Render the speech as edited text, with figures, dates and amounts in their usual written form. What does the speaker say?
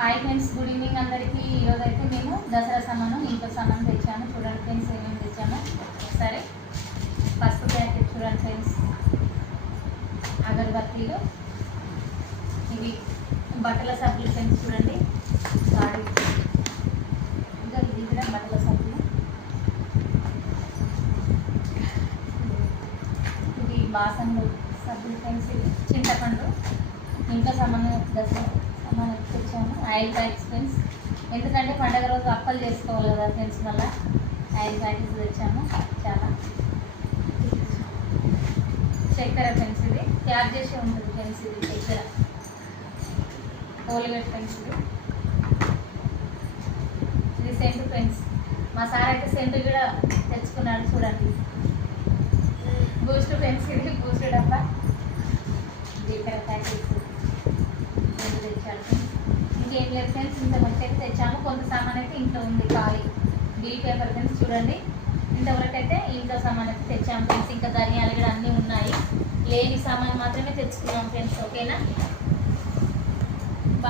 Hi friends, good evening అందరికీ. ఈరోజు అయితే మేము దసరా సామాను ఇంట్లో సామాను తెచ్చాము. చూడండి ఫ్రెండ్స్, ఏమేమి తెచ్చాము ఒకసారి. పసుపు ప్యాకెట్ చూడండి ఫ్రెండ్స్, అగరబత్తీలు, ఇవి బట్టల సబ్బులు ఫ్రెండ్స్. చూడండి సారీ, ఇది కూడా బట్టల సబ్బులు. ఇది బాసన్లు సబ్బులు ఫ్రెండ్స్. ఇది చింతపండు, ఇంట్లో సామాను దసరా సామాను తెచ్చాము. ఆయిల్ ప్యాకెట్స్ ఫ్రెండ్స్, ఎందుకంటే పండగ రోజు అప్పలు చేసుకోవాలి కదా ఫ్రెండ్స్, వల్ల ఆయిల్ ప్యాకెట్స్ తెచ్చాము. చాలా చక్కెర ఫ్రెండ్స్, ఇది తయారు చేసి ఉంటుంది ఫ్రెండ్స్. ఇది చక్కెర కోల్గేట్ ఫ్రెండ్స్. ఇది సెంటు ఫ్రెండ్స్, మా సార్ అయితే సెంటు కూడా తెచ్చుకున్నాడు. చూడండి బూస్ట్ ఫ్రెండ్స్, ఇది బూస్ట్ డబ్బా. జీలకర్ర ప్యాకెట్స్ తెచ్చాడు. ఇంకేం లేదు ఫ్రెండ్స్, ఇంతవరకు అయితే తెచ్చాము. కొంత సామాన్ అయితే ఇంట్లో ఉంది ఖాళీ. బిల్ పేపర్ ఫ్రెండ్స్ చూడండి, ఇంతవరకు అయితే ఇంట్లో సామాన్ అయితే తెచ్చాము ఫ్రెండ్స్. ఇంకా ధనియాలు కూడా అన్నీ ఉన్నాయి, లేని సామాన్ మాత్రమే తెచ్చుకున్నాం ఫ్రెండ్స్. ఓకేనా.